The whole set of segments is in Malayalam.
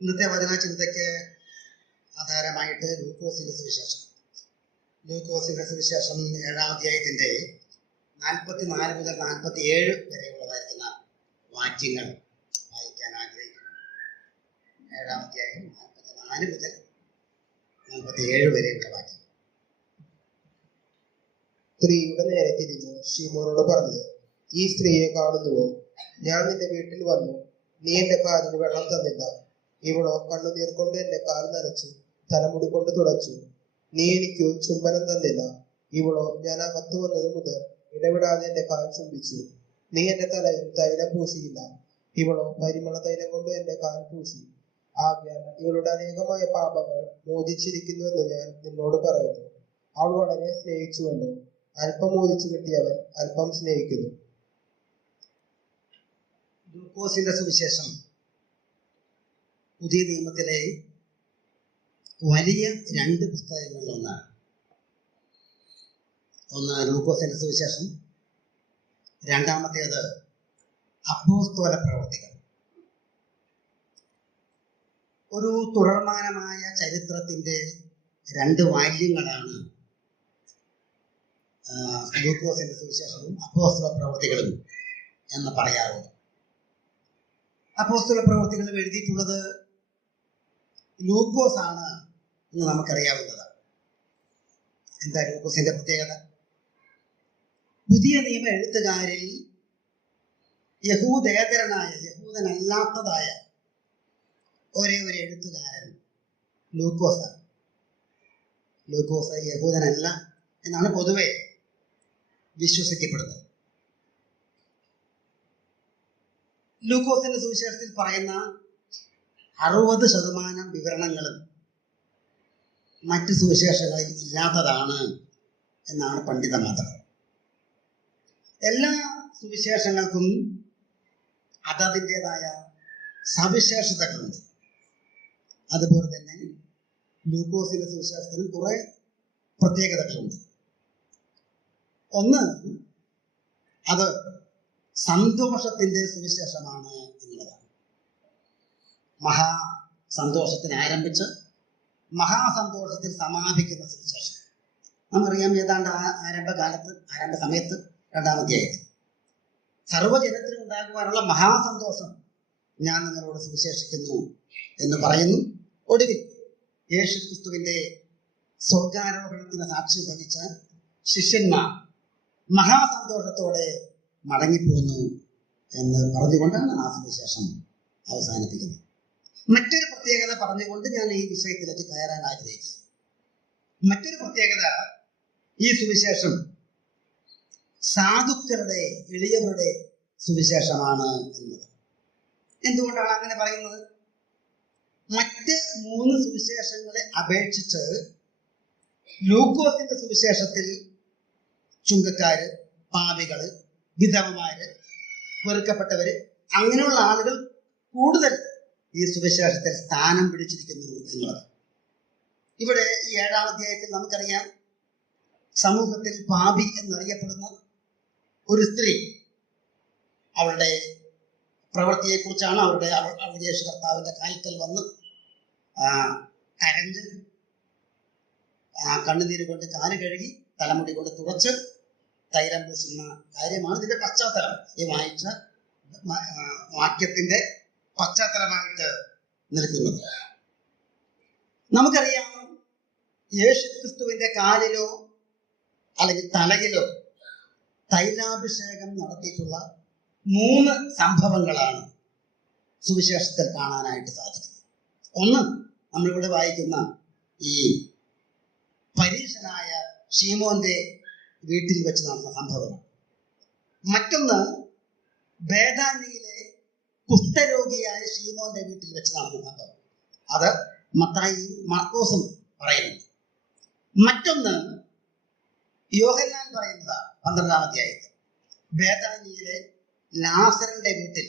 ഇന്നത്തെ വചനചിന്തയ്ക്ക് ആധാരമായിട്ട് ലൂക്കോസിന്റെ സുവിശേഷം 7-ാം അധ്യായത്തിന്റെ 44 മുതൽ 47 വരെയുള്ളതായിരിക്കുന്ന വാക്യങ്ങൾ വായിക്കാൻ ആഗ്രഹിക്കുന്നു. 7-ാം അധ്യായം 44 മുതൽ 47 വരെയുള്ള വാക്യം. സ്ത്രീയുടെ നേരെ തിരിഞ്ഞ് ശിമോനോട് പറഞ്ഞത്, ഈ സ്ത്രീയെ കാണുന്നുവോ? ഞാൻ നിന്റെ വീട്ടിൽ വന്നു, നീ എന്റെ കാലിന് വെള്ളം തന്നില്ല. ഇവളോ കണ്ണുനീർ കൊണ്ട് എന്റെ കാൽ നനച്ചു, തലമുടി കൊണ്ട് തുടച്ചു. നീ എനിക്ക് ചുംബനം തന്നില്ല. ഇവളോ ഞാൻ അകത്തു വന്നത് മുതൽ ഇടവിടാതെ എന്റെ കാൽ ചുംബിച്ചു. നീ എന്റെ തലയിൽ തൈലം പൂശിയില്ല. ഇവളോ പരിമള തൈലം കൊണ്ട് എന്റെ കാൽ പൂശി. ആകയാൽ ഇവളുടെ അനേകമായ പാപങ്ങൾ മോചിച്ചിരിക്കുന്നുവെന്ന് ഞാൻ നിന്നോട് പറയുന്നു. അവൾ വളരെ സ്നേഹിച്ചുവല്ലോ. അല്പം മോചിച്ചു കിട്ടിയവൻ അല്പം സ്നേഹിക്കുന്നു. ലൂക്കോസിന്റെ സുവിശേഷം പുതിയ നിയമത്തിലെ വലിയ 2 പുസ്തകങ്ങളിൽ ഒന്നാണ്. ഒന്ന് ലൂക്കോസിന്റെ സുവിശേഷം, രണ്ടാമത്തേത് അപ്പോസ്തല പ്രവർത്തികൾ. ഒരു തുടർമാനമായ ചരിത്രത്തിന്റെ 2 വാല്യങ്ങളാണ് ലൂക്കോസിന്റെ സുവിശേഷവും അപ്പോസ്തല പ്രവർത്തികളും എന്ന് പറയാറുണ്ട്. അപ്പോസ്തല പ്രവർത്തികൾ എഴുതിയിട്ടുള്ളത് ലൂക്കോസ് ആണ് എന്ന് നമുക്കറിയാവുന്നതാണ്. എന്താ ലൂക്കോസിന്റെ പ്രത്യേകത? പുതിയ നിയമ എഴുത്തുകാരിൽ യഹൂദനല്ലാത്തതായ ഒരേ ഒരു എഴുത്തുകാരൻ ലൂക്കോസാണ്. ലൂക്കോസ് യഹൂദനല്ല എന്നാണ് പൊതുവെ വിശ്വസിക്കപ്പെടുന്നത്. ലൂക്കോസിന്റെ സുവിശേഷത്തിൽ പറയുന്ന 60% വിവരണങ്ങളും മറ്റ് സുവിശേഷങ്ങളിൽ ഇല്ലാത്തതാണ് എന്നാണ് പണ്ഡിതമതം. എല്ലാ സുവിശേഷങ്ങൾക്കും അതതിൻ്റെതായ സവിശേഷതകളുണ്ട്. അതുപോലെ തന്നെ ലൂക്കോസിന്റെ സുവിശേഷത്തിനും കുറെ പ്രത്യേകതകളുണ്ട്. ഒന്ന്, അത് സന്തോഷത്തിന്റെ സുവിശേഷമാണ് എന്നുള്ളതാണ്. മഹാസന്തോഷത്തിന് ആരംഭിച്ച് മഹാസന്തോഷത്തിൽ സമാപിക്കുന്ന സുവിശേഷം. നമുക്കറിയാം, ഏതാണ്ട് ആരംഭ സമയത്ത് 2-ാം അധ്യായത്തിൽ സർവ്വജനത്തിനും ഉണ്ടാകുവാനുള്ള മഹാസന്തോഷം ഞാൻ നിങ്ങളോട് സുവിശേഷിക്കുന്നു എന്ന് പറയുന്നു. ഒടുവിൽ യേശു ക്രിസ്തുവിന്റെ സ്വർഗാരോഹണത്തിന് സാക്ഷി വഹിച്ച ശിഷ്യന്മാർ മഹാസന്തോഷത്തോടെ മടങ്ങിപ്പോന്നു എന്ന് പറഞ്ഞുകൊണ്ടാണ് ആ സുവിശേഷം അവസാനിപ്പിക്കുന്നത്. മറ്റൊരു പ്രത്യേകത പറഞ്ഞുകൊണ്ട് ഞാൻ ഈ വിഷയത്തിലേക്ക് കയറാൻ ആഗ്രഹിക്കുന്നു. മറ്റൊരു പ്രത്യേകത, ഈ സുവിശേഷം സാധുക്കളുടെ, എളിയവരുടെ സുവിശേഷമാണ് എന്നത്. എന്തുകൊണ്ടാണ് അങ്ങനെ പറയുന്നത്? മറ്റ് 3 സുവിശേഷങ്ങളെ അപേക്ഷിച്ച് ലൂക്കോസിന്റെ സുവിശേഷത്തിൽ ചുങ്കക്കാര്, പാപികള്, വിധവമാര്, വെറുക്കപ്പെട്ടവര്, അങ്ങനെയുള്ള ആളുകൾ കൂടുതൽ ഈ സുവിശേഷത്തിൽ സ്ഥാനം പിടിച്ചിരിക്കുന്നു എന്നുള്ളത്. ഇവിടെ ഈ 7-ാം അധ്യായത്തിൽ നമുക്കറിയാം, സമൂഹത്തിൽ പാപി എന്നറിയപ്പെടുന്ന ഒരു സ്ത്രീ, അവളുടെ പ്രവൃത്തിയെക്കുറിച്ചാണ്. അവരുടെ യേശു കർത്താവിന്റെ കാൽക്കൽ വന്ന് കരഞ്ഞ് കണ്ണുനീര് കൊണ്ട് കാല് കഴുകി തലമുടി കൊണ്ട് തുടച്ച് തൈലം പൂശുന്ന കാര്യമാണ് ഇതിന്റെ പശ്ചാത്തലം. ഈ വായിച്ച വാക്യത്തിന്റെ പശ്ചാത്തലമായിട്ട് നിൽക്കുന്നത്. നമുക്കറിയാം, യേശു ക്രിസ്തുവിന്റെ കാലിലോ അല്ലെങ്കിൽ തലയിലോ തൈലാഭിഷേകം നടത്തിയിട്ടുള്ള 3 സംഭവങ്ങളാണ് സുവിശേഷത്തിൽ കാണാനായിട്ട് സാധിക്കുന്നത്. ഒന്ന്, നമ്മളിവിടെ വായിക്കുന്ന ഈ പരീശനായ ശീമോന്റെ വീട്ടിൽ വെച്ച് നടന്ന സംഭവമാണ്. മറ്റൊന്ന്, ബേഥാനിയിലെ കുഷ്ഠരോഗിയായ ശീമോന്റെ വീട്ടിൽ വെച്ച് നടന്ന സംഭവം. അത് മത്തായിയും മാർക്കോസും പറയുന്നുണ്ട്. മറ്റൊന്ന് യോഹന്നാൻ പറയുന്നതാണ് 12-ാം അധ്യായത്തിൽ, ബേഥാനിയിലെ ലാസറിന്റെ വീട്ടിൽ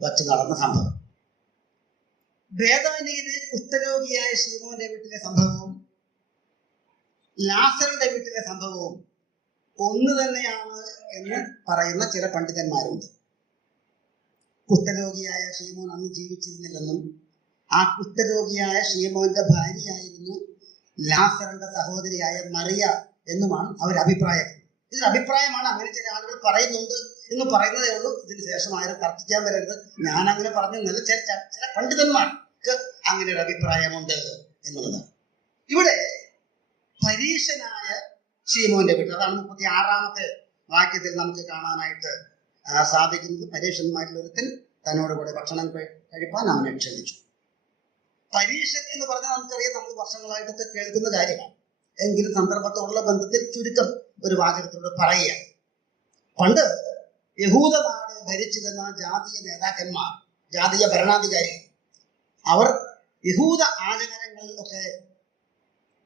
വച്ച് നടന്ന സംഭവം. ബേഥാനിയിലെ കുഷ്ഠരോഗിയായ ശീമോന്റെ വീട്ടിലെ സംഭവവും ലാസറിന്റെ വീട്ടിലെ സംഭവവും ഒന്ന് തന്നെയാണ് എന്ന് പറയുന്ന ചില പണ്ഡിതന്മാരുണ്ട്. കുഷ്ഠരോഗിയായ ശീമോൻ അന്ന് ജീവിച്ചിരുന്നില്ലെന്നും ആ കുഷ്ഠരോഗിയായ ശീമോന്റെ ഭാര്യയായിരുന്നു ലാസറിന്റെ സഹോദരിയായ മറിയ എന്നുമാണ് അവർ അഭിപ്രായം. ഇതൊരു അഭിപ്രായമാണ്, അങ്ങനെ ചില ആളുകൾ പറയുന്നുണ്ട് എന്ന് പറയുന്നതേ ഉള്ളൂ. ഇതിന് ശേഷം ആരും തർക്കിക്കാൻ വരരുത്. ഞാൻ അങ്ങനെ പറഞ്ഞെന്നല്ല, ചില പണ്ഡിതന്മാർക്ക് അങ്ങനെ ഒരു അഭിപ്രായമുണ്ട് എന്നുള്ളതാണ്. ഇവിടെ പരീശനായ ശീമോന്റെ വീട്ടിൽ, അതാണ് 36-ാമത്തെ വാക്യത്തിൽ നമുക്ക് കാണാനായിട്ട് സാധിക്കുന്നത്. പരീശന്മാരിൽ ഒരുത്തൻ തന്നോട് കൂടെ ഭക്ഷണം കഴിപ്പാൻ അവനെ ക്ഷണിച്ചു. പരീശൻ എന്ന് പറഞ്ഞാൽ നമുക്കറിയാം, നമ്മൾ വർഷങ്ങളായിട്ടൊക്കെ കേൾക്കുന്ന കാര്യമാണ്. എങ്കിലും സന്ദർഭത്തോടുള്ള ബന്ധത്തിൽ ചുരുക്കം ഒരു വാചകത്തോട് പറയുക. പണ്ട് യഹൂദ നാട് ഭരിച്ചിരുന്ന ജാതീയ നേതാക്കന്മാർ, ജാതീയ ഭരണാധികാരികൾ, അവർ യഹൂദ ആചാരങ്ങളിലൊക്കെ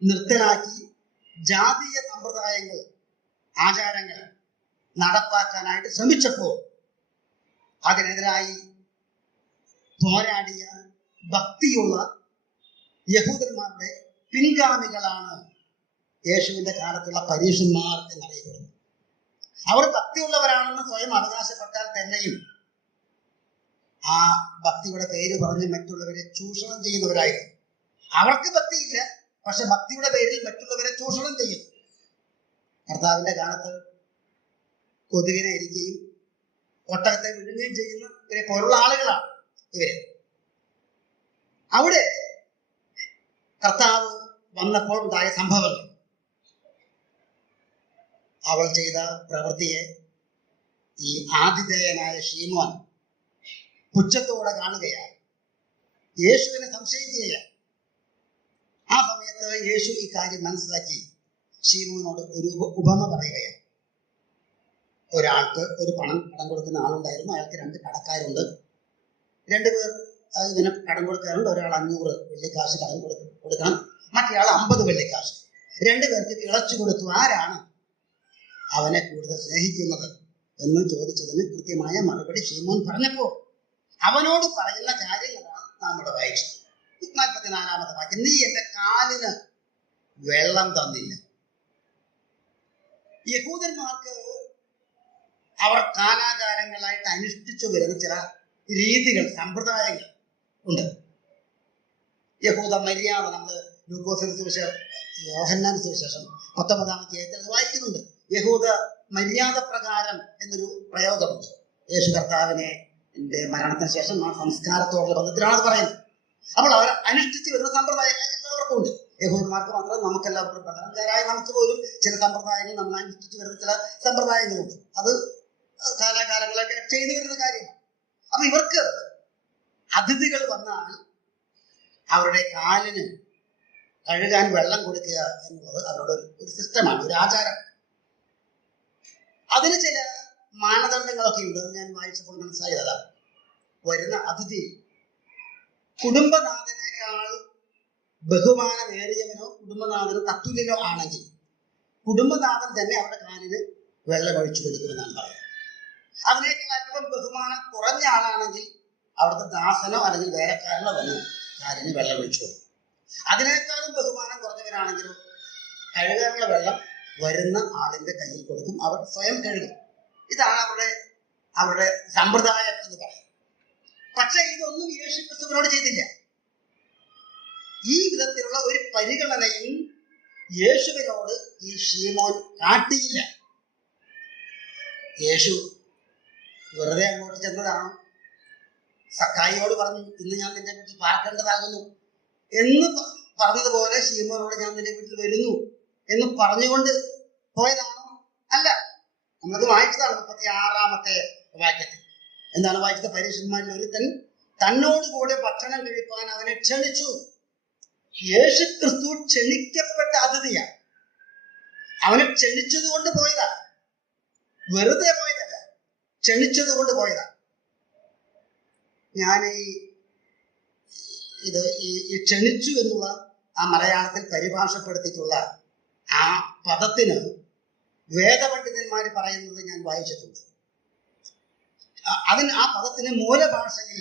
നിർത്തലാക്കി ജാതീയ സമ്പ്രദായങ്ങൾ, ആചാരങ്ങൾ നടപ്പാക്കാനായിട്ട് ശ്രമിച്ചപ്പോൾ അതിനെതിരായി പോരാടിയ ഭക്തിയുള്ള യഹൂദന്മാരുടെ പിൻഗാമികളാണ് യേശുവിന്റെ കാലത്തുള്ള പരീശന്മാർ എന്നറിയപ്പെടുന്നത്. അവർ ഭക്തിയുള്ളവരാണെന്ന് സ്വയം അവകാശപ്പെട്ടാൽ തന്നെയും ആ ഭക്തിയുടെ പേര് പറഞ്ഞ് മറ്റുള്ളവരെ ചൂഷണം ചെയ്യുന്നവരായിരുന്നു. അവർക്ക് ഭക്തിയില്ല, പക്ഷെ ഭക്തിയുടെ പേരിൽ മറ്റുള്ളവരെ ചൂഷണം ചെയ്യും. കർത്താവിന്റെ കാലത്ത് കൊതുകിനെ ഇരിക്കുകയും ഒട്ടകത്തെ വിഴുങ്ങുകയും ചെയ്യുന്ന ഇവരെ പോലുള്ള ആളുകളാണ് ഇവര്. അവിടെ കർത്താവ് വന്നപ്പോൾ ഉണ്ടായ സംഭവങ്ങൾ, അവൾ ചെയ്ത പ്രവൃത്തിയെ ഈ ആതിഥേയനായ ശീമോൻ പുച്ഛത്തോടെ കാണുകയാണ്, യേശുവിനെ സംശയിക്കുകയാണ്. ആ സമയത്ത് യേശു ഈ കാര്യം മനസ്സിലാക്കി ശീമോനോട് ഒരു ഉപമ പറയുകയാണ്. ഒരാൾക്ക് ഒരു കടം കൊടുക്കുന്ന ആളുണ്ടായിരുന്നു. അയാൾക്ക് 2 കടക്കാരുണ്ട്. 2 പേർ ഇവന് കടം കൊടുക്കാറുണ്ട്. ഒരാൾ 500 വെള്ളിക്കാശ് കടം കൊടുക്കണം, മറ്റേയാൾ 50 വെള്ളിക്കാശ്. 2 പേർക്ക് ഇളച്ചു കൊടുത്തു. ആരാണ് അവനെ കൂടുതൽ സ്നേഹിക്കുന്നത് എന്ന് ചോദിച്ചതിന് കൃത്യമായ മറുപടി ശീമോൻ പറഞ്ഞപ്പോൾ അവനോട് പറയുന്ന കാര്യങ്ങളാണ് നമ്മുടെ വായിച്ചത്. 44-ാമത്തെ വാക്യം, നീ എന്റെ കാലിന് വെള്ളം തന്നില്ല. യഹൂദന്മാർക്ക് അവർ കാലാകാലങ്ങളായിട്ട് അനുഷ്ഠിച്ചു വരുന്ന ചില രീതികൾ, സമ്പ്രദായങ്ങൾ ഉണ്ട്. യഹൂദ മര്യാദ, നമ്മൾ ലൂക്കോസിന്റെ സുവിശേഷം, യോഹന്നാന്റെ സുവിശേഷം 19-ാം അധ്യായത്തിൽ വായിക്കുന്നുണ്ട്. യഹൂദ മര്യാദ പ്രകാരം എന്നൊരു പ്രയോഗമുണ്ട്. യേശു കർത്താവിനെ മരണത്തിന് ശേഷം ആ സംസ്കാരത്തോടുള്ള ബന്ധത്തിലാണ് അത് പറയുന്നത്. അപ്പോൾ അവർ അനുഷ്ഠിച്ചു വരുന്ന സമ്പ്രദായങ്ങൾ എല്ലാവർക്കും ഉണ്ട്. യഹൂദന്മാർക്ക് മാത്രം, നമുക്കെല്ലാവർക്കും പ്രധാനക്കാരായ നമുക്ക് പോലും ചില സമ്പ്രദായങ്ങൾ നമ്മൾ അനുഷ്ഠിച്ചു വരുന്ന ചില സമ്പ്രദായങ്ങളുണ്ട്. അത് കാലാകാലങ്ങളൊക്കെ ചെയ്തു വരുന്ന കാര്യമാണ്. അപ്പൊ ഇവർക്ക് അതിഥികൾ വന്നാൽ അവരുടെ കാലിന് കഴുകാൻ വെള്ളം കൊടുക്കുക എന്നുള്ളത് അവരുടെ ഒരു സിസ്റ്റമാണ്, ഒരു ആചാരം. അതിന് ചില മാനദണ്ഡങ്ങളൊക്കെ ഉണ്ട്. ഞാൻ വായിച്ചപ്പോൾ മനസ്സിലായതാണ്. വരുന്ന അതിഥി കുടുംബനാഥനേക്കാൾ ബഹുമാനമേറിയവനോ കുടുംബനാഥനോ തത്തുല്യനോ ആണെങ്കിൽ കുടുംബനാഥൻ തന്നെ അവരുടെ കാലിന് വെള്ളം ഒഴിച്ചു കൊടുക്കുമെന്നാണ് പറയുന്നത്. അതിനേക്കാൾ അല്പം ബഹുമാനം കുറഞ്ഞ ആളാണെങ്കിൽ അവിടുത്തെ ദാസനോ അല്ലെങ്കിൽ വേലക്കാരനോ വന്ന് കാലിന് വെള്ളം ഒഴിച്ചു കൊടുക്കും. അതിനേക്കാളും ബഹുമാനം കുറഞ്ഞവരാണെങ്കിലും കഴുകാനുള്ള വെള്ളം വരുന്ന ആളിന്റെ കയ്യിൽ കൊടുക്കും, അവർ സ്വയം കഴുകും. ഇതാണ് അവരുടെ സമ്പ്രദായം എന്ന് പറയുന്നത്. പക്ഷെ ഇതൊന്നും യേശു ക്രിസ്തുവിനോട് ചെയ്തില്ല. ഈ വിധത്തിലുള്ള ഒരു പരിഗണനയും യേശുവിനോട് ഈ ശീമോൻ കാട്ടിയില്ല. യേശു വെറുതെ അങ്ങോട്ട് ചെന്നതാണ്. സക്കായിയോട് പറഞ്ഞു, ഇന്ന് ഞാൻ നിന്റെ വീട്ടിൽ പാർക്കേണ്ടതാകുന്നു എന്ന് പറഞ്ഞതുപോലെ ശീമോനോട് ഞാൻ നിന്റെ വീട്ടിൽ വരുന്നു എന്ന് പറഞ്ഞുകൊണ്ട് പോയതാണോ? അല്ല. നമ്മളത് വായിച്ചതാണ് 36-ാമത്തെ വാക്യത്തിൽ. എന്താണ് വായിച്ചത്? പരീശന്മാരിൽ ഒരുത്തൻ തന്നോട് കൂടെ ഭക്ഷണം കഴിപ്പാൻ അവനെ ക്ഷണിച്ചു. യേശു ക്രിസ്തു ക്ഷണിക്കപ്പെട്ട അതിഥിയാണ്. അവനെ ക്ഷണിച്ചത് കൊണ്ട് പോയതാ, വെറുതെ പോയതല്ല, ക്ഷണിച്ചത് കൊണ്ട് പോയതാ. ഞാൻ ഈ ക്ഷണിച്ചു എന്നുള്ള ആ മലയാളത്തിൽ പരിഭാഷപ്പെടുത്തിയിട്ടുള്ള ആ പദത്തിന് വേദപണ്ഡിതന്മാർ പറയുന്നത് ഞാൻ വായിച്ചിട്ടുണ്ട്. ആ പദത്തിന് മൂലഭാഷയിൽ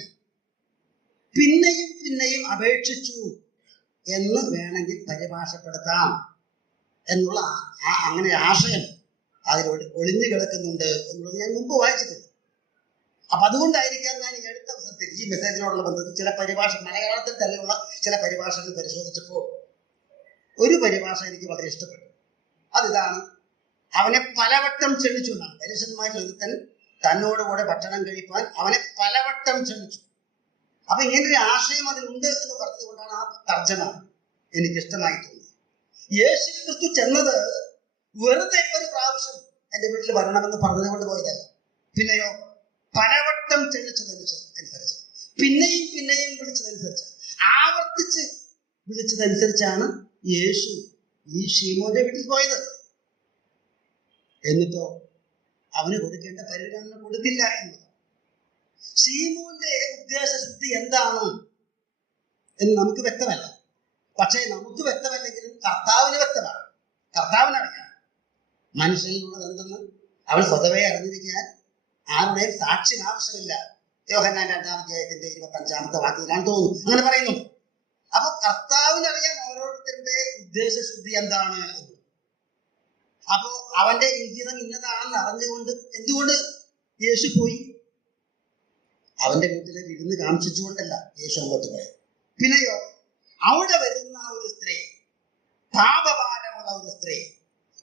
പിന്നെയും പിന്നെയും അപേക്ഷിച്ചു എന്ന് വേണമെങ്കിൽ പരിഭാഷപ്പെടുത്താം എന്നുള്ള അങ്ങനെ ആശയം അതിൽ ഒളിഞ്ഞു കിടക്കുന്നുണ്ട് എന്നുള്ളത് ഞാൻ മുമ്പ് വായിച്ചിട്ടുണ്ട്. അപ്പൊ അതുകൊണ്ടായിരിക്കാം ഞാൻ ഈ അടുത്ത അവസരത്തിൽ ഈ മെസ്സേജിനോടുള്ള ബന്ധത്തിൽ ചില പരിഭാഷ, മലയാളത്തിൽ തന്നെയുള്ള ചില പരിഭാഷകൾ പരിശോധിച്ചപ്പോൾ ഒരു പരിഭാഷ എനിക്ക് വളരെ ഇഷ്ടപ്പെട്ടു. അതിതാണ്: അവനെ പലവട്ടം ക്ഷണിച്ചു എന്നാണ്. പരീക്ഷന്മാരിൽ ഒരുത്തൻ തന്നോടുകൂടെ ഭക്ഷണം കഴിപ്പാൻ അവനെ പലവട്ടം ക്ഷണിച്ചു. അപ്പൊ ഇങ്ങനൊരു ആശയം അതിലുണ്ട് എന്ന് പറഞ്ഞതുകൊണ്ടാണ് ആ തർജ്ജമ എനിക്കിഷ്ടമായി തോന്നിയത്. യേശു ക്രിസ്തു ചെന്നത് വെറുതെ ഒരു പ്രാവശ്യം എന്റെ വീട്ടിൽ വരണമെന്ന് പറഞ്ഞതുകൊണ്ട് പോയതല്ല. പിന്നെയോ പലവട്ടം ക്ഷണിച്ചതനുസരിച്ച്, പിന്നെയും പിന്നെയും വിളിച്ചതനുസരിച്ച്, ആവർത്തിച്ച് വിളിച്ചതനുസരിച്ചാണ് യേശു ഈ ശീമോന്റെ വീട്ടിൽ പോയത്. എന്നിട്ടോ അവന് കൊടുക്കേണ്ട പരിഗണന കൊടുത്തില്ല എന്നത്. ശീമോന്റെ ഉദ്ദേശശുദ്ധി എന്താണ് എന്ന് നമുക്ക് വ്യക്തമല്ല. പക്ഷേ നമുക്ക് വ്യക്തമല്ലെങ്കിലും കർത്താവിന് വ്യക്തമാണ്. കർത്താവിനറിയാം മനുഷ്യനിലുള്ളത് എന്തെന്ന്. അവൻ സ്വതവേ അറിഞ്ഞിരിക്കാൻ ആരുടെയും സാക്ഷ്യം ആവശ്യമില്ല. യോഹന്നാൻ 2-ാം അധ്യായത്തിന്റെ 25-ാമത്തെ വാക്യത്തിലാണ് തോന്നുന്നു അങ്ങനെ പറയുന്നു. അപ്പൊ കർത്താവിനറിയാം ഓരോരുത്തരുടെ ഉദ്ദേശശുദ്ധി എന്താണ് എന്ന്. അപ്പോ അവന്റെ ഇംഗിതം ഇന്നതാണെന്ന് അറിഞ്ഞുകൊണ്ട് എന്തുകൊണ്ട് യേശു പോയി? അവന്റെ വീട്ടിലെ വിരുന്ന് കാണിച്ചുകൊണ്ടല്ല യേശു അങ്ങോട്ട് പോയത്. പിന്നെയോ അവിടെ വരുന്ന ഒരു സ്ത്രീ, പാപഭാരമുള്ള ഒരു സ്ത്രീ,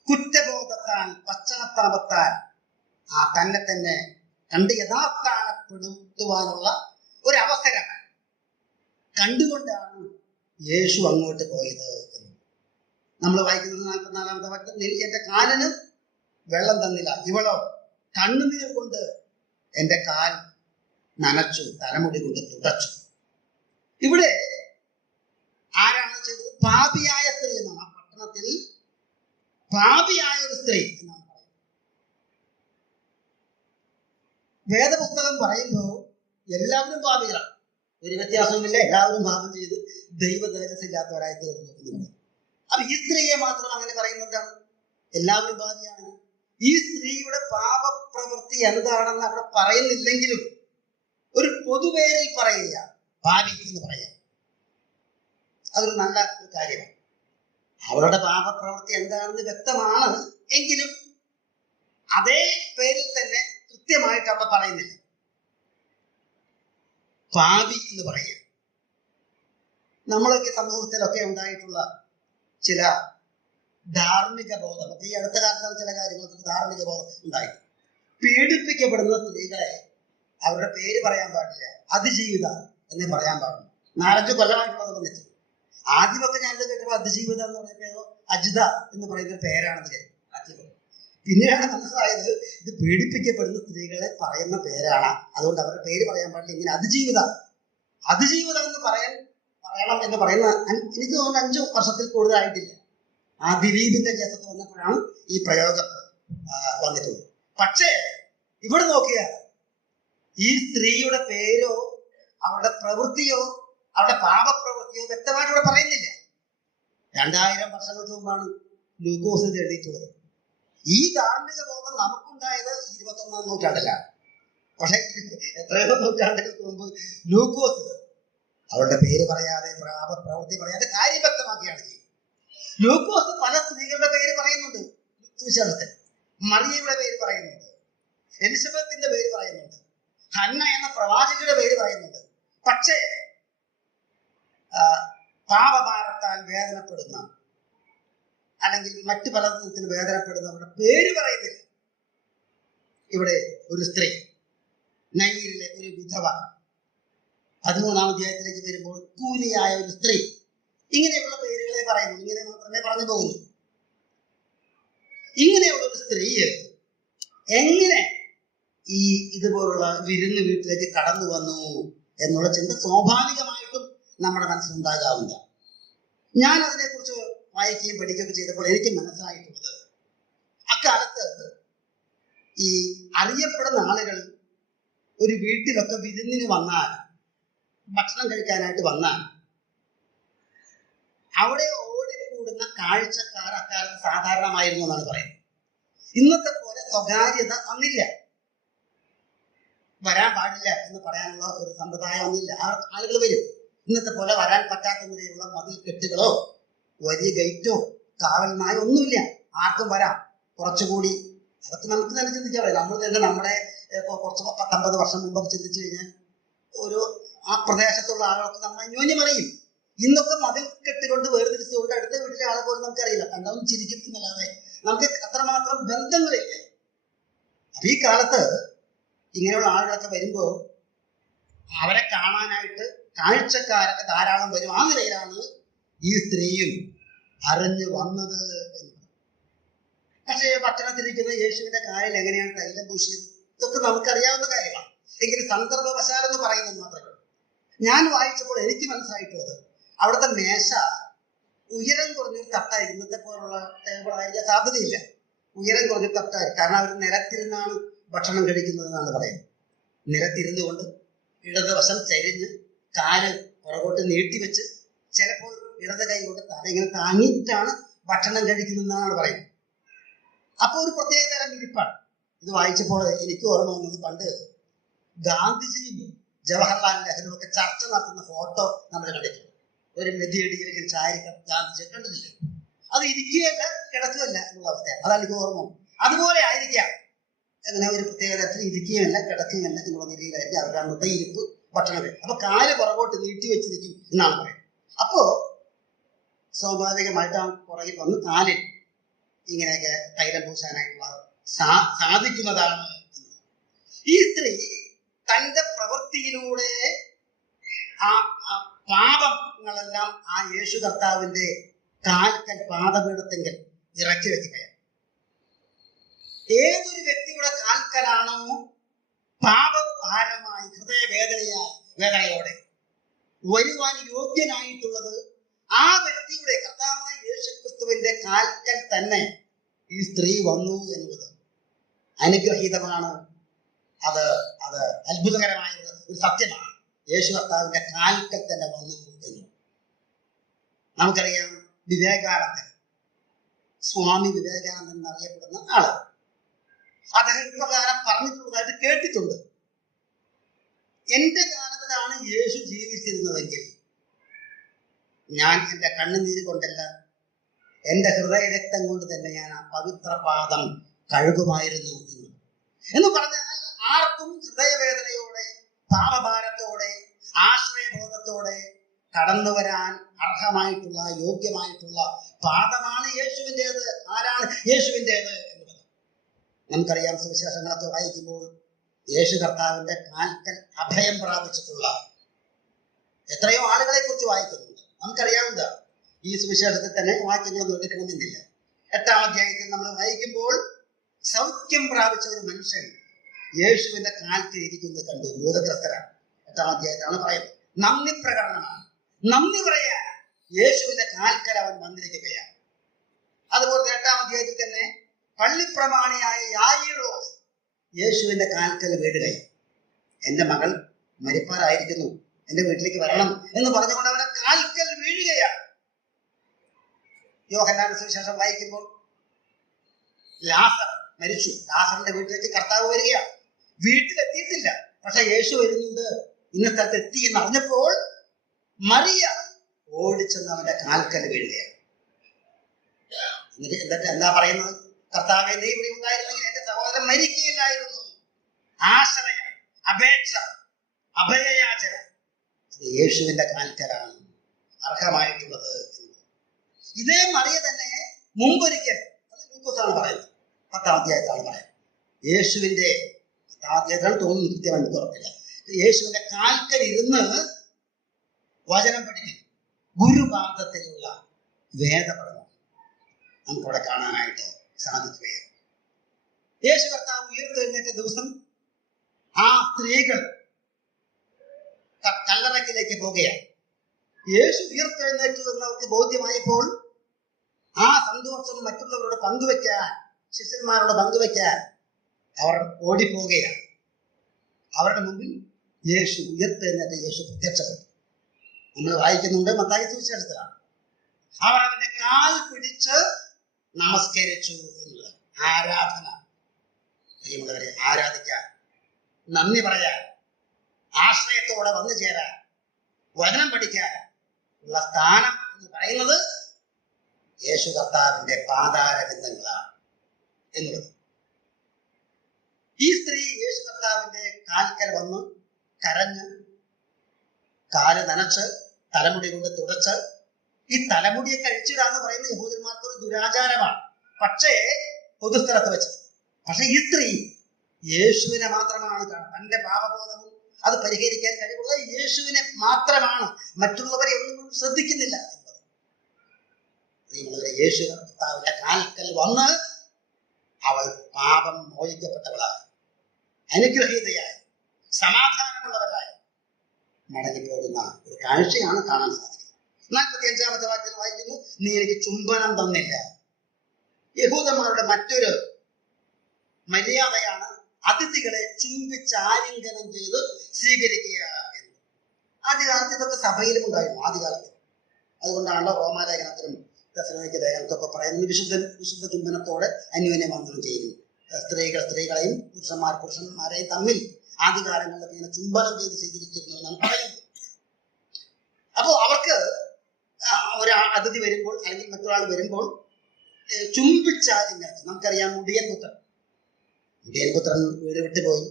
കുറ്റബോധത്താൽ പശ്ചാത്താപത്താൽ തന്നെ തന്നെ കണ്ട് യഥാസ്ഥാനപ്പെടുത്തുവാനുള്ള ഒരു അവസരം കണ്ടുകൊണ്ടാണ് യേശു അങ്ങോട്ട് പോയത്. നമ്മൾ വായിക്കുന്നത് 44-ാമത്തെ വാക്യം: എന്റെ കാലിന് വെള്ളം തന്നില്ല, ഇവളോ കണ്ണുനീർ കൊണ്ട് എന്റെ കാൽ നനച്ചു, തലമുടി കൊണ്ട് തുടച്ചു. ഇവിടെ ആരാണ് ചെയ്തത്? പാപിയായ സ്ത്രീ എന്നാണ്. ആ പട്ടണത്തിൽ പാപിയായ ഒരു സ്ത്രീ എന്നാണ് പറയുന്നത്. വേദപുസ്തകം പറയുമ്പോൾ എല്ലാവരും പാപികളാണ്, ഒരു വ്യത്യാസവുമില്ല. എല്ലാവരും പാപം ചെയ്ത് ദൈവ തേജസ്സില്ലാത്തവരായി തീർന്നു. അപ്പൊ ഈ സ്ത്രീയെ മാത്രം അങ്ങനെ പറയുന്നതാണ്, എല്ലാവരും പാപിയാണ്. ഈ സ്ത്രീയുടെ പാപപ്രവൃത്തി എന്താണെന്ന് അവിടെ പറയുന്നില്ലെങ്കിലും ഒരു പൊതുപേരിൽ പറയുക, പാപി എന്ന് പറയാം. അതൊരു നല്ല കാര്യമാണ്. അവരുടെ പാപപ്രവൃത്തി എന്താണെന്ന് വ്യക്തമാണ് എങ്കിലും അതേ പേരിൽ തന്നെ കൃത്യമായിട്ട് അവിടെ പറയുന്നില്ല. പാപി എന്ന് പറയുക. നമ്മളൊക്കെ സമൂഹത്തിലൊക്കെ ഉണ്ടായിട്ടുള്ള ചില ധാർമ്മിക ബോധം, ഈ അടുത്ത കാലത്താണ് ചില കാര്യങ്ങൾക്ക് ധാർമ്മിക ബോധം ഉണ്ടായി. പീഡിപ്പിക്കപ്പെടുന്ന സ്ത്രീകളെ അവരുടെ പേര് പറയാൻ പാടില്ല, അതിജീവിത എന്നേ പറയാൻ പാടില്ല. 4-5 കൊല്ലമായിട്ടുള്ളത് വന്നിട്ട് ആദ്യമൊക്കെ ഞാനിത് കേട്ടപ്പോൾ അതിജീവിത എന്ന് പറഞ്ഞപ്പോ അജിത എന്ന് പറയുന്ന ഒരു പേരാണെന്ന് കേട്ടു. പിന്നെയാണ് മനസ്സിലായത് ഇത് പീഡിപ്പിക്കപ്പെടുന്ന സ്ത്രീകളെ പറയുന്ന പേരാണ്, അതുകൊണ്ട് അവരുടെ പേര് പറയാൻ പാടില്ല. ഇങ്ങനെ അതിജീവിതം എന്ന് പറയണം എന്ന് പറയുന്ന എനിക്ക് തോന്നുന്നു 5 വർഷത്തിൽ കൂടുതലായിട്ടില്ല. ആ ദിലീപിന്റെ കേസൊക്കെ വന്നപ്പോഴാണ് ഈ പ്രയോഗം വന്നിട്ടുള്ളത്. പക്ഷേ ഇവിടെ നോക്കിയാൽ ഈ സ്ത്രീയുടെ പേരോ അവരുടെ പ്രവൃത്തിയോ അവരുടെ പാപപ്രവൃത്തിയോ വ്യക്തമായിട്ട് ഇവിടെ പറയുന്നില്ല. 2000 വർഷങ്ങൾക്ക് മുമ്പാണ് ലൂക്കോസ് ഇത് എഴുതിയിട്ടുള്ളത്. ഈ ധാർമ്മിക ബോധം നമുക്കുണ്ടായത് 21-ാം നൂറ്റാണ്ടിലാണ്. പക്ഷെ എത്രയോ നൂറ്റാണ്ടുകൾക്ക് മുമ്പ് ലൂക്കോസ് അവരുടെ പേര് പറയാതെ പാപപ്രവൃത്തി പറയാതെ കാര്യം വ്യക്തമാക്കിയാണ് ചെയ്യുന്നത്. ലൂക്കോസ് പല സ്ത്രീകളുടെ പേര് പറയുന്നുണ്ട് സുവിശേഷത്തിൽ. മറിയയുടെ പേര് പറയുന്നുണ്ട്, എലിസബത്തിന്റെ പേര് പറയുന്നുണ്ട്, ഹന്ന എന്ന പ്രവാചകയുടെ പേര് പറയുന്നുണ്ട്. പക്ഷേ പാപഭാരത്താൽ വേദനപ്പെടുന്ന അല്ലെങ്കിൽ മറ്റു പല വിധത്തിൽ വേദനപ്പെടുന്നവരുടെ പേര് പറയുന്നില്ല. ഇവിടെ ഒരു സ്ത്രീ, നയീരിലെ ഒരു വിധവ, 13-ാം അധ്യായത്തിലേക്ക് വരുമ്പോൾ കൂലിയായ ഒരു സ്ത്രീ, ഇങ്ങനെയുള്ള പേരുകളെ പറയുന്നു. ഇങ്ങനെ മാത്രമേ പറഞ്ഞു പോകുന്നു. ഇങ്ങനെയുള്ള ഒരു സ്ത്രീ എങ്ങനെ ഈ ഇതുപോലുള്ള വിരുന്ന് വീട്ടിലേക്ക് കടന്നു വന്നു എന്നുള്ള ചിന്ത സ്വാഭാവികമായിട്ടും നമ്മുടെ മനസ്സിലുണ്ടാകാവുന്ന. ഞാൻ അതിനെക്കുറിച്ച് വായിക്കുകയും പഠിക്കുകയൊക്കെ ചെയ്തപ്പോൾ എനിക്ക് മനസ്സിലായിട്ടുള്ളത്, അക്കാലത്ത് ഈ അറിയപ്പെടുന്ന ആളുകൾ ഒരു വീട്ടിലൊക്കെ വിരുന്നിന് വന്നാൽ, ഭക്ഷണം കഴിക്കാനായിട്ട് വന്നാൽ അവിടെ ഓടിക്കൂടുന്ന കാഴ്ചക്കാർ അക്കാലത്ത് സാധാരണമായിരുന്നു എന്നാണ് പറയുന്നത്. ഇന്നത്തെ പോലെ സ്വകാര്യത അന്നില്ല, വരാൻ പാടില്ല എന്ന് പറയാനുള്ള ഒരു സമ്പ്രദായം ഒന്നുമില്ല. ആളുകൾ വരും. ഇന്നത്തെ പോലെ വരാൻ പറ്റാത്ത നിലയിലുള്ള മതിൽ കെട്ടുകളോ വലിയ ഗേറ്റോ കാവൽനായോ ഒന്നുമില്ല. ആർക്കും വരാം. കുറച്ചുകൂടി അതൊക്കെ നമുക്ക് തന്നെ ചിന്തിക്കാൻ പറയാം. നമ്മൾ തന്നെ നമ്മുടെ കുറച്ച് 19 വർഷം മുമ്പ് ചിന്തിച്ചു കഴിഞ്ഞാൽ ഒരു ആ പ്രദേശത്തുള്ള ആളുകൾക്ക് നമ്മൾ അന്യോന്യം അറിയും. ഇന്നൊക്കെ മതിൽ കെട്ടുകൊണ്ട് വേർതിരിച്ചുകൊണ്ട് അടുത്ത വീട്ടിലെ ആളെ പോലും നമുക്കറിയില്ല, കണ്ടവൻ ചിരിക്കുന്നല്ലാതെ നമുക്ക് അത്രമാത്രം ബന്ധങ്ങളില്ല. അപ്പൊ ഈ കാലത്ത് ഇങ്ങനെയുള്ള ആളുകളൊക്കെ വരുമ്പോൾ അവരെ കാണാനായിട്ട് കാഴ്ചക്കാരൊക്കെ ധാരാളം വരും. ആ നിലയിലാണ് ഈ സ്ത്രീയും അറിഞ്ഞു വന്നത് എന്ന്. പക്ഷേ പട്ടണത്തിലിരിക്കുന്ന യേശുവിന്റെ കാലിൽ എങ്ങനെയാണ് തൈലം പൂശിയത് ഇതൊക്കെ നമുക്കറിയാവുന്ന കാര്യമാണ്. എങ്കിലും സന്ദർഭവശാലെന്ന് പറയുന്നത് മാത്രമേ. ഞാൻ വായിച്ചപ്പോൾ എനിക്ക് മനസ്സിലായിട്ടുള്ളത് അവിടുത്തെ മേശ ഉയരം കുറഞ്ഞൊരു തട്ടായി. ഇന്നത്തെ പോലുള്ള ടേബിളായിരിക്കാൻ സാധ്യതയില്ല. ഉയരം കുറഞ്ഞൊരു തട്ടായി. കാരണം അവർ നിലത്തിരുന്നാണ് ഭക്ഷണം കഴിക്കുന്നതെന്നാണ് പറയുന്നത്. നിലത്തിരുന്നു കൊണ്ട് ഇടതുവശം ചരിഞ്ഞ് കാല് പുറകോട്ട് നീട്ടിവെച്ച് ചിലപ്പോൾ ഇടത് കൈ കൊണ്ട് തല ഇങ്ങനെ താങ്ങിയിട്ടാണ് ഭക്ഷണം കഴിക്കുന്നതെന്നാണ് പറയുന്നത്. അപ്പോൾ ഒരു പ്രത്യേക തരം ഇരിപ്പാണ്. ഇത് വായിച്ചപ്പോൾ എനിക്ക് ഓർമ്മ വന്നത് പണ്ട് ഗാന്ധിജിയും ജവഹർലാൽ നെഹ്റുവും ഒക്കെ ചർച്ച നടത്തുന്ന ഫോട്ടോ നമ്മൾ കണ്ടിട്ടുണ്ട്. ഒരു മെതിയടിയിലേക്ക് ചായ ഗാന്ധിജിയെ കണ്ടിട്ടില്ല. അത് ഇരിക്കുകയല്ല കിടക്കുകയല്ല എന്നുള്ള അവസ്ഥയാണ്. അതാണ് എനിക്ക് ഓർമ്മ. അതുപോലെ ആയിരിക്കാം അങ്ങനെ ഒരു പ്രത്യേക തരത്തിൽ ഇരിക്കുകയല്ല കിടക്കുകയല്ല എന്നുള്ള നിലയിലായിരിക്കും അവരുടെ അന്നത്തെ ഇരിപ്പ് ഭക്ഷണം. അപ്പൊ കാല് പുറകോട്ട് നീട്ടി വെച്ചിരിക്കും എന്നാണ് പറയുന്നത്. അപ്പോ സ്വാഭാവികമായിട്ട് ആ പുറകിൽ വന്ന് കാലിൽ ഇങ്ങനെയൊക്കെ തൈലം പൂശാനായിട്ടുള്ള സാധിക്കുന്നതാണ്. ഈ സ്ത്രീ തന്റെ പ്രവൃത്തിയിലൂടെ ആ പാപങ്ങളെല്ലാം ആ യേശു കർത്താവിന്റെ കാൽക്കൽ പാദപീഠത്തെങ്കിൽ ഇറക്കി വെക്കുകയാണ്. ഏതൊരു വ്യക്തിയുടെ കാൽക്കലാണോ പാപഭാരമായി വേദനയോടെ വരുവാൻ യോഗ്യനായിട്ടുള്ളത്, ആ വ്യക്തിയുടെ കർത്താവായ യേശു ക്രിസ്തുവിന്റെ കാൽക്കൽ തന്നെ ഈ സ്ത്രീ വന്നു എന്നുള്ളത് അനുഗ്രഹീതമാണ്. അത് അത് അത്ഭുതകരമായ ഒരു സത്യമാണ്. യേശു കർത്താവിന്റെ കാൽക്കൽ തന്നെ വന്നു എന്ന് നമുക്കറിയാം. വിവേകാനന്ദൻ, സ്വാമി വിവേകാനന്ദൻ എന്നറിയപ്പെടുന്ന ആള്, അദ്ദേഹം ഇപ്രകാരം പറഞ്ഞിട്ടുള്ളതായിട്ട് കേട്ടിട്ടുണ്ട്. എന്റെ കാലത്തിലാണ് യേശു ജീവിച്ചിരുന്നതെങ്കിൽ ഞാൻ എന്റെ കണ്ണുനീര് കൊണ്ടല്ല, എന്റെ ഹൃദയരക്തം കൊണ്ട് തന്നെ ഞാൻ ആ പവിത്ര പാദം കഴുകുമായിരുന്നു എന്ന് പറഞ്ഞാൽ ആർക്കും ഹൃദയവേദനയോടെ പാപഭാരത്തോടെ ആശ്രയബോധത്തോടെ കടന്നു വരാൻ അർഹമായിട്ടുള്ള യോഗ്യമായിട്ടുള്ള പാദമാണ് യേശുവിൻ്റെത്. ആരാണ് യേശുവിൻ്റെത് എന്നുള്ളത് നമുക്കറിയാം. സുവിശേഷങ്ങളൊക്കെ വായിക്കുമ്പോൾ യേശു കർത്താവിന്റെ കാൽക്കൽ അഭയം പ്രാപിച്ചിട്ടുള്ള എത്രയോ ആളുകളെ കുറിച്ച് വായിക്കുന്നുണ്ട്. നമുക്കറിയാവുന്ന ഈ സുവിശേഷത്തിൽ തന്നെ വാക്യങ്ങളൊന്നും എടുക്കണമെന്നില്ല. 8-ാം അധ്യായത്തിൽ നമ്മൾ വായിക്കുമ്പോൾ സൗഖ്യം പ്രാപിച്ച ഒരു മനുഷ്യൻ യേശുവിന്റെ കാൽക്കൽ ഇരിക്കുന്നത് കണ്ടു. ബോധഗ്രസ്തരാണ്. 8-ാം അധ്യായത്തിലാണ് പറയുന്നത്. നന്ദി പ്രകടനമാണ്. നന്ദി പറയാൻ യേശുവിന്റെ കാൽക്കൽ അവൻ വന്നിരിക്കുകയാണ്. അതുപോലെ 8-ാം അധ്യായത്തിൽ തന്നെ പള്ളിപ്രമാണിയായ യായിറോസ് യേശുവിന്റെ കാൽക്കൽ വീഴുകയാണ്. എന്റെ മകൾ മരിപ്പാറായിരിക്കുന്നു, എന്റെ വീട്ടിലേക്ക് വരണം എന്ന് പറഞ്ഞുകൊണ്ട് അവന്റെ കാൽക്കൽ വീഴുകയാണ്. യോഹന്നാന്റെ സുവിശേഷം വായിക്കുമ്പോൾ ലാസർ മരിച്ചു. ലാസറിന്റെ വീട്ടിലേക്ക് കർത്താവ് വരികയാണ്. വീട്ടിലെത്തിയിട്ടില്ല, പക്ഷെ യേശു വരുന്നുണ്ട്, ഇന്ന സ്ഥലത്ത് എത്തി എന്ന് അറിഞ്ഞപ്പോൾ മറിയ ഓടിച്ചെന്ന് അവന്റെ കാൽക്കൽ വീഴുകയാണ്. എന്നിട്ട് എന്താ പറയുന്നത്? കർത്താവെ, നീ ഇവിടെ ഉണ്ടായിരുന്നെങ്കിൽ എന്റെ സഹോദരൻ മരിക്കുകയില്ലായിരുന്നു. ആശ്രയം, അപേക്ഷ, അഭയയാചന അത് യേശുവിന്റെ കാൽക്കലാണ് അർഹമായിട്ടുള്ളത്. ഇതേ മറിയ തന്നെ മുമ്പൊരിക്കൽ, അത് ലൂക്കോസാണ് പറയുന്നത്, 10-ാം അധ്യായത്താണ് പറയുന്നത്, യേശുവിന്റെ 10-ാം അധ്യായത്താണ് തോന്നുന്നു, കൃത്യമായിട്ട് തുറക്കില്ല, യേശുവിന്റെ കാൽക്കൽ ഇരുന്ന് വചനം പഠിക്കും. ഗുരുപാദത്തിലുള്ള വേദപഠനം നമുക്കവിടെ കാണാനായിട്ട് സാധിക്കുകയാണ്. യേശു കർത്താവ് ഉയർത്തെഴുന്നേറ്റ ദിവസം ആ സ്ത്രീകൾ കല്ലറയ്ക്കിലേക്ക് പോകുകയാണ്. യേശു ഉയർത്തെഴുന്നേറ്റു എന്നവർക്ക് ബോധ്യമായപ്പോൾ ആ സന്തോഷം മറ്റുള്ളവരോട് പങ്കുവെക്കാൻ, ശിഷ്യന്മാരോട് പങ്കുവെക്കാൻ അവർ ഓടിപ്പോവുകയാണ്. അവരുടെ മുമ്പിൽ യേശു ഉയർത്തെഴുന്നേറ്റ യേശു പ്രത്യക്ഷപ്പെട്ടു. നമ്മൾ വായിക്കുന്നുണ്ട്, മത്തായി സുവിശേഷത്തിലാണ്. അവർ അവന്റെ കാൽ പിടിച്ച് നമസ്കരിച്ചു എന്നുള്ളത്. ആരാധന, പ്രിയമുള്ളവരെ, ആരാധിക്കാൻ, നന്ദി പറയാൻ, ആശ്രയത്തോടെ വന്നു ചേരാൻ, വചനം പഠിക്കാൻ ഉള്ള സ്ഥാനം എന്ന് പറയുന്നത് യേശു കർത്താവിന്റെ പാതാരബിന്ദങ്ങളാണ് എന്നുള്ളത്. ഈ സ്ത്രീ യേശു കർത്താവിന്റെ കാൽക്കൽ വന്ന് കരഞ്ഞ് കാല് നനച്ച് തലമുടി കൊണ്ട് തുടച്ച്, ഈ തലമുടിയൊക്കെ അഴിച്ചിടാന്ന് പറയുന്ന യഹൂദന്മാർക്ക് ഒരു ദുരാചാരമാണ്, പക്ഷേ പൊതുസ്ഥലത്ത് വെച്ച്. പക്ഷെ ഈ സ്ത്രീ യേശുവിനെ മാത്രമാണ് കാണുന്നത്. തന്റെ പാപബോധവും അത് പരിഹരിക്കാൻ കഴിവുള്ള യേശുവിനെ മാത്രമാണ്, മറ്റുള്ളവരെ ഒന്നും ശ്രദ്ധിക്കുന്നില്ല എന്നത്. യേശു കർത്താവിന്റെ കാൽക്കൽ വന്ന് അവൾ പാപം മോചിക്കപ്പെട്ടവളായി, അനുഗ്രഹീതയായി, സമാധാനമുള്ളവരായി മടങ്ങിപ്പോകുന്ന ഒരു കാഴ്ചയാണ് കാണാൻ സാധിക്കുന്നത്. 45-ാമത്തെ വാക്യത്തിൽ വായിക്കുന്നു, നീ എനിക്ക് ചുംബനം തന്നില്ല. യഹൂദന്മാരുടെ മറ്റൊരു മര്യാദയാണ് അതിഥികളെ ചുംബിച്ച് ആലിംഗനം ചെയ്ത് സ്വീകരിക്കുക എന്ന്. ആദ്യകാലത്ത് ഇതൊക്കെ സഭയിലും ഉണ്ടായിരുന്നു, ആദ്യകാലത്ത്. അതുകൊണ്ടാണല്ലോ റോമാലേഖനത്തിലും തെസ്സലോനിക്ക ലേഖനത്തൊക്കെ പറയുന്നത് വിശുദ്ധ ചുംബനത്തോടെ അന്യോന്യം വന്ദനം ചെയ്യുന്നു. സ്ത്രീകൾ സ്ത്രീകളെയും പുരുഷന്മാരെയും തമ്മിൽ ആദ്യകാലങ്ങളിലൊക്കെ ഇങ്ങനെ ചുംബനം ചെയ്ത് സ്വീകരിച്ചിരുന്നു എന്നാണ് പറയുന്നത്. അപ്പോൾ അവർക്ക് ഒരു അതിഥി വരുമ്പോൾ അല്ലെങ്കിൽ മറ്റൊരാൾ വരുമ്പോൾ ചുംബിച്ചാലിങ്ങനെ, നമുക്കറിയാം മുടിയൻ പുത്രൻ വീട് വിട്ടുപോയി.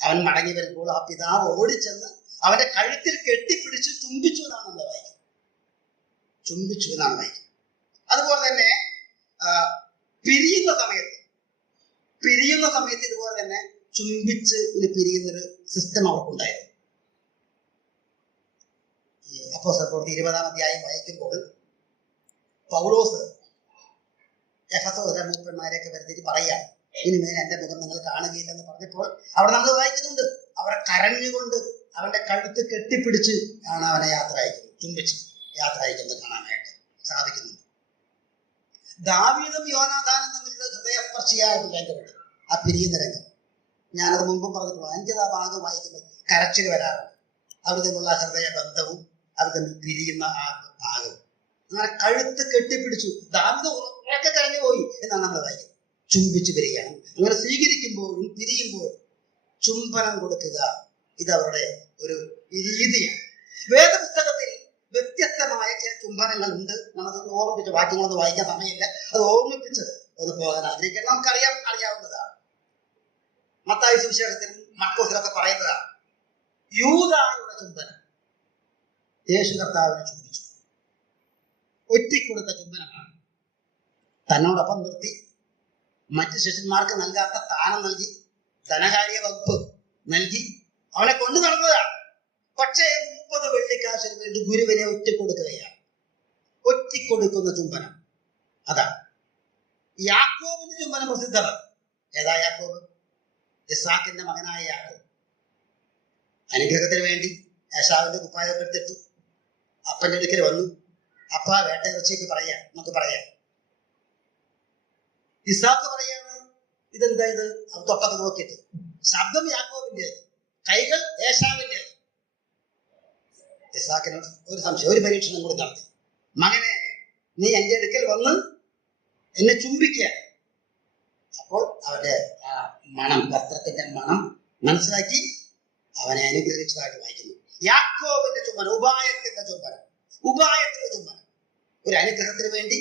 അവൻ മടങ്ങി വരുമ്പോൾ ആ പിതാവ് ഓടിച്ചെന്ന് അവന്റെ കഴുത്തിൽ കെട്ടിപ്പിടിച്ച് ചുംബിച്ചു എന്നാണ് നമ്മൾ വായിക്കുന്നത്. ചുംബിച്ചു എന്നാണ് വായിക്കുന്നത്. അതുപോലെ തന്നെ പിരിയുന്ന സമയത്ത് ഇതുപോലെ തന്നെ ചുംബിച്ച് ഇത് പിരിയുന്നൊരു സിസ്റ്റം അവർക്കുണ്ടായിരുന്നു. അപ്പോസ്തല പ്രവൃത്തി 20-ാം അധ്യായം വായിക്കുമ്പോൾ പൗലോസ് എഫെസോസിലെ മൂപ്പന്മാരെയൊക്കെ വരുത്തിയിട്ട് പറയാം, ഇനിമേൽ എന്റെ മുഖം നിങ്ങൾ കാണുകയില്ലെന്ന് പറഞ്ഞപ്പോൾ അവിടെ നമ്മൾ വായിക്കുന്നുണ്ട്, അവരെ കരഞ്ഞുകൊണ്ട് അവന്റെ കഴുത്ത് കെട്ടിപ്പിടിച്ച് ആണ് അവനെ യാത്ര അയക്കുന്നത്, ചുംബിച്ച് യാത്ര അയക്കുന്നത് കാണാനായിട്ട് സാധിക്കുന്നുണ്ട്. ദാവീദും യോനാഥാനും തമ്മിലുള്ള ഹൃദയസ്പർശിയായിട്ടുള്ള രംഗമുണ്ട്, ആ പിരിയുന്ന രംഗം. ഞാനത് മുമ്പും പറഞ്ഞിട്ടുള്ളൂ. എനിക്കത് ആ ഭാഗം വായിക്കുമ്പോൾ കരച്ചിൽ വരാറുണ്ട്. അവർ തമ്മിലുള്ള ഹൃദയ ബന്ധവും അവർ തമ്മിൽ പിരിയുന്ന ആ ഭാഗവും. അങ്ങനെ കഴുത്ത് കെട്ടിപ്പിടിച്ചു, ദാവീദ് ഉറക്കെ കരഞ്ഞു പോയി എന്നാണ് നമ്മൾ വായിക്കുന്നത്. ചുംബിച്ച് പിരിയാണ്. അങ്ങനെ സ്വീകരിക്കുമ്പോഴും പിരിയുമ്പോഴും ചുംബനം കൊടുക്കുക, ഇതവരുടെ ഒരു രീതിയാണ്. വേദപുസ്തകത്തിൽ വ്യത്യസ്തമായ ചില ചുംബനങ്ങൾ ഉണ്ട്. നമുക്കൊന്ന് ഓർമ്മിപ്പിച്ച്, വാക്യങ്ങളൊന്നും വായിക്കാൻ സമയമില്ല, അത് ഓർമ്മിപ്പിച്ച് ഒന്ന് പോകാൻ ആഗ്രഹിക്കണം. അറിയാവുന്നതാണ്. മത്തായി സുവിശേഷത്തിലും മർക്കോസിലൊക്കെ പറയുന്നതാണ്. യൂദായുടെ ചുംബനം യേശു കർത്താവിനെ ചുംബിച്ചു. ഒറ്റിക്കൊടുത്ത ചുംബനമാണ്. തന്നോടൊപ്പം നിർത്തി മറ്റു ശിഷ്യന്മാർക്ക് നൽകാത്ത സ്ഥാനം നൽകി, ധനകാര്യ വകുപ്പ് നൽകി അവനെ കൊണ്ടു നടന്നതാണ്. പക്ഷേ 30 വെള്ളിക്കാശിന് വേണ്ടി ഗുരുവിനെ ഒറ്റിക്കൊടുക്കുകയാണ്. ഒറ്റിക്കൊടുക്കുന്ന ചുംബനം അതാണ്. യാക്കോബിന്റെ ചുംബനം പ്രസിദ്ധമാണ്. ഏതാ യാക്കോബ്? ഇസ്ഹാക്കിന്റെ മകനായ യാക്കോബ്. അനുഗ്രഹത്തിന് വേണ്ടി ഏശാവിന്റെ കുപ്പായൊക്കെ എടുത്തിട്ടു അപ്പന്റെ അടുക്കൽ വന്നു. അപ്പ വേട്ടയിറച്ചിക്ക് നമുക്ക് പറയാം. ഇസ്ഹാക്ക് പറയാണ്, ഇതെന്താ ഇത്? അവൻ തൊട്ടൊക്കെ നോക്കിയിട്ട് ശബ്ദം യാക്കോബിന്റെ, കൈകൾ ഏശാവിന്റെ. ഇസ്ഹാക്കിനോട് ഒരു സംശയം, ഒരു പരീക്ഷണം കൂടി നടത്തി. മകനെ, നീ എന്റെ അടുക്കൽ വന്ന് എന്നെ ചുംബിക്കുക. അപ്പോൾ അവന്റെ മണം, വസ്ത്രത്തിന്റെ മണം മനസ്സിലാക്കി അവനെ അനുഗ്രഹിച്ചതായിട്ട് വായിക്കുന്നു. യാക്കോബിന്റെ ചുംബനം, ഉപായത്തിന്റെ ചുംബനം. ഒരു അനുഗ്രഹത്തിന് വേണ്ടി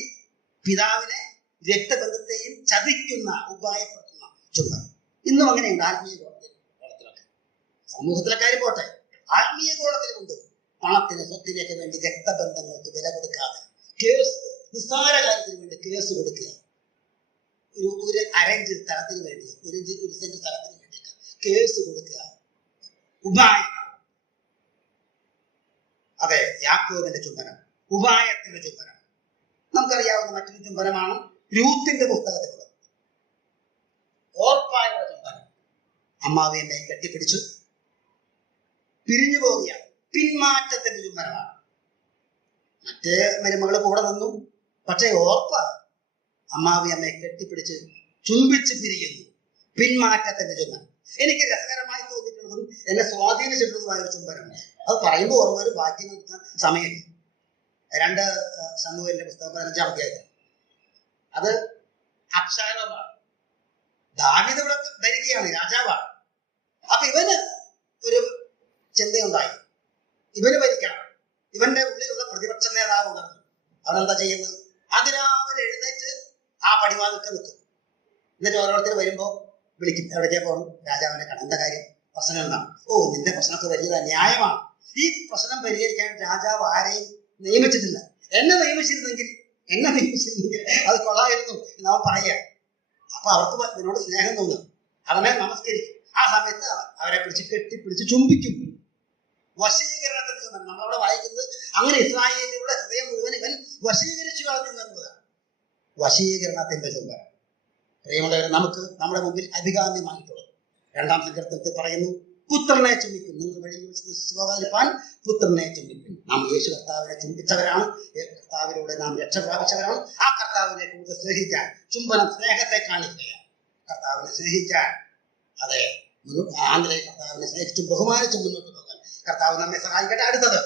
പിതാവിനെ രക്തബന്ധത്തെയും ചതിക്കുന്ന, ഉപായപ്പെടുത്തുന്ന ചുംബനം. ഇന്നും അങ്ങനെയുണ്ട് ആത്മീയ ഗോളത്തിലൊക്കെ. സമൂഹത്തിലെ കാര്യം പോട്ടെ, ആത്മീയ ഗോളത്തിലുമുണ്ട്. പണത്തിന്, സ്വത്തിനൊക്കെ വേണ്ടി രക്തബന്ധങ്ങൾക്ക് വില കൊടുക്കാതെ കേസ്, നിസ്സാര കാര്യത്തിന് വേണ്ടി കേസ് കൊടുക്കുക. ഒരു അരഞ്ച് സ്ഥലത്തിന് വേണ്ടി, ഒരു സെന്റ് സ്ഥലത്തിന് വേണ്ടി കേസ് കൊടുക്കുക, ഉപായം. അതെ, യാക്കോബിന്റെ ചുംബനം, ഉപായത്തിന്റെ ചുംബനം. നമുക്കറിയാവുന്ന മറ്റൊരു ചുംബനമാണ് രൂത്തിന്റെ പുസ്തകത്തിലുള്ളത്. ഓർപ്പായുടെ ചുംബനം. അമ്മാവിയമ്മയെ കെട്ടിപ്പിടിച്ചു പിരിഞ്ഞു പോവുകയാണ്. പിന്മാറ്റത്തിന്റെ ചുംബനമാണ്. മറ്റേ മരുമകള് കൂടെ നിന്നു, പക്ഷേ ഓർപ്പ അമ്മാവിയമ്മയെ കെട്ടിപ്പിടിച്ച് ചുംബിച്ച് പിരിയുന്നു. പിന്മാറ്റത്തിന്റെ ചുംബനം. എനിക്ക് രസകരമായി തോന്നിയിട്ടുള്ളതും എന്നെ സ്വാധീനിച്ചിട്ടുള്ളതുമായ ഒരു ചുംബനമാണ്. അത് പറയുമ്പോൾ ഓർമ്മ ഒരു വാക്യം എടുക്കാൻ സമയമില്ല. 2 ശമൂവേലിന്റെ പുസ്തകം 15-ാം അധ്യായം. അത് അബ്ശാലോമാണ്. ദാവീദ് ഇവിടെ ഭരിക്കുകയാണ്, രാജാവാണ്. അപ്പൊ ഇവന് ഒരു ചിന്തയുണ്ടായി, ഇവന് ഭരിക്കണം. ഇവന്റെ ഉള്ളിലുള്ള പ്രതിപക്ഷ നേതാവ് ഉണർന്നു. അവനെന്താ ചെയ്യുന്നത്? അതിരാവിലെ എഴുന്നേറ്റ് ആ പടിവാതിൽക്ക് നിൽക്കും. എന്നിട്ട് ഓരോരുത്തർ വരുമ്പോ വിളിക്കും. എവിടേക്കാ പോകണം? രാജാവിനെ കാണാൻ. എന്താ കാര്യം? പ്രശ്നം എന്താണ്? ഓ, നിന്റെ പ്രശ്നമൊക്കെ വലിയതാ, ന്യായമാണ്. ഈ പ്രശ്നം പരിഹരിക്കാൻ രാജാവ് ആരെയും നിയമിച്ചിട്ടില്ല. എന്നെ നിയമിച്ചിരുന്നെങ്കിൽ അത് കൊള്ളായിരുന്നു എന്ന് അവൻ പറയുക. അപ്പൊ അവർക്ക് നിന്നോട് സ്നേഹം തോന്നും, അവനെ നമസ്കരിക്കും. ആ സമയത്ത് അവരെ കെട്ടിപ്പിടിച്ച് ചുംബിക്കും. വശീകരണത്തിന് ചുമരണം നമ്മളവിടെ വായിക്കുന്നത്. അങ്ങനെ ഇസ്രായേലിയുടെ ഹൃദയം മുഴുവൻ ഇവൻ വശീകരിച്ചു കളഞ്ഞു എന്നുള്ളതാണ് വശീകരണത്തിന്റെ ചുംബനം. പ്രിയമുള്ളവരെ, നമുക്ക് നമ്മുടെ മുമ്പിൽ അഭികാമ്യമായിട്ടുള്ളത് 2-ാം സങ്കീർത്തനത്തിൽ പറയുന്നു, പുത്രനെ ചുംബിക്കും. നിങ്ങൾ വഴിയിൽ വെച്ച് പോകാതിരിപ്പാൻ പുത്രനെ ചുംബിക്കും. നാം യേശു കർത്താവിനെ ചുംബിച്ചവരാണ്, കർത്താവിലൂടെ നാം രക്ഷ പ്രാപിച്ചവരാണ്. ആ കർത്താവിനെ കൂടുതൽ സ്നേഹിക്കാൻ ചുംബനം സ്നേഹത്തെ കാണിക്കുകയാണ്. കർത്താവിനെ സ്നേഹിക്കാൻ, അതെ, ആന്തരിക കർത്താവിനെ സ്നേഹിച്ചും ബഹുമാനിച്ചും മുന്നോട്ട് പോകാൻ കർത്താവ് നമ്മെ സഹായിക്കട്ടെ. അടുത്തത്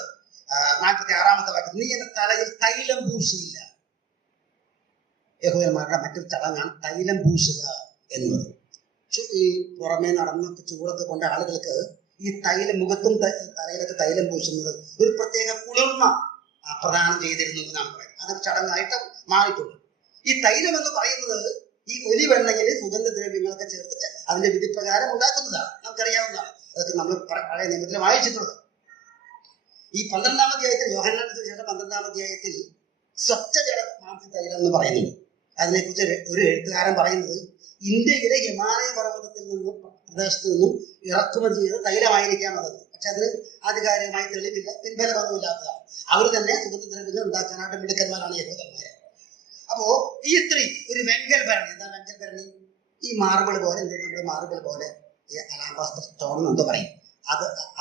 46-ാമത്തെ വാക്യം, നീ എന്റെ തലയിൽ തൈലം പൂശിയില്ല. യഹൂദന്മാരുടെ മറ്റൊരു ചടങ്ങാണ് തൈലം പൂശുക എന്നുള്ളത്. ഈ പുറമേ നടന്നൊക്കെ ചൂടൊക്കെ കൊണ്ട് ആളുകൾക്ക് ഈ തൈലം മുഖത്തും തലയിലൊക്കെ തൈലം പൂശുന്നത് ഒരു പ്രത്യേക കുളിർമ പ്രദാനം ചെയ്തിരുന്നു എന്നാണ് പറയുന്നത്. അതൊരു ചടങ്ങായിട്ട് മാറിയിട്ടുണ്ട്. ഈ തൈലം എന്ന് പറയുന്നത് ഈ ഒലിവെണ്ണയിൽ സുഗന്ധദ്രവ്യങ്ങളൊക്കെ ചേർത്തിട്ട് അതിന്റെ വിധിപ്രകാരം ഉണ്ടാക്കുന്നതാണ്. നമുക്കറിയാവുന്നതാണ്. അതൊക്കെ നമ്മൾ പഴയ നിയമത്തിൽ വായിച്ചിട്ടുള്ളത്. ഈ 12-ാം അധ്യായത്തിൽ, യോഹന്നാന്റെ സുവിശേഷം 12-ാം അധ്യായത്തിൽ സ്വച്ഛജല മാംസ തൈലം എന്ന് പറയുന്നുണ്ട്. അതിനെക്കുറിച്ച് ഒരു എഴുത്തുകാരൻ പറയുന്നത്, ഇന്ത്യയിലെ ഹിമാലയ പർവ്വതത്തിൽ നിന്നും പ്രദേശത്ത് നിന്നും ഇറക്കുമതി ചെയ്ത തൈലമായിരിക്കാം അതെന്ന്. പക്ഷെ അതിന് ആധികാരികമായി തെളിവില്ല, പിൻബലമൊന്നുമില്ലാത്തതാണ്. അവർ തന്നെ സുഗന്ധദ്രവ്യങ്ങൾ ഉണ്ടാക്കാനായിട്ട് മിടുക്കന്മാരാണ് യഹൂദന്മാരെ. അപ്പോ ഈ സ്ത്രീ ഒരു വെങ്കൽ ഭരണി, എന്താ വെങ്കൽ ഭരണി? ഈ മാർബിൾ പോലെ, നമ്മുടെ മാർബിൾ പോലെ ഈ അലാബാസ്റ്റർ സ്റ്റോൺ എന്നൊക്കെ പറയും.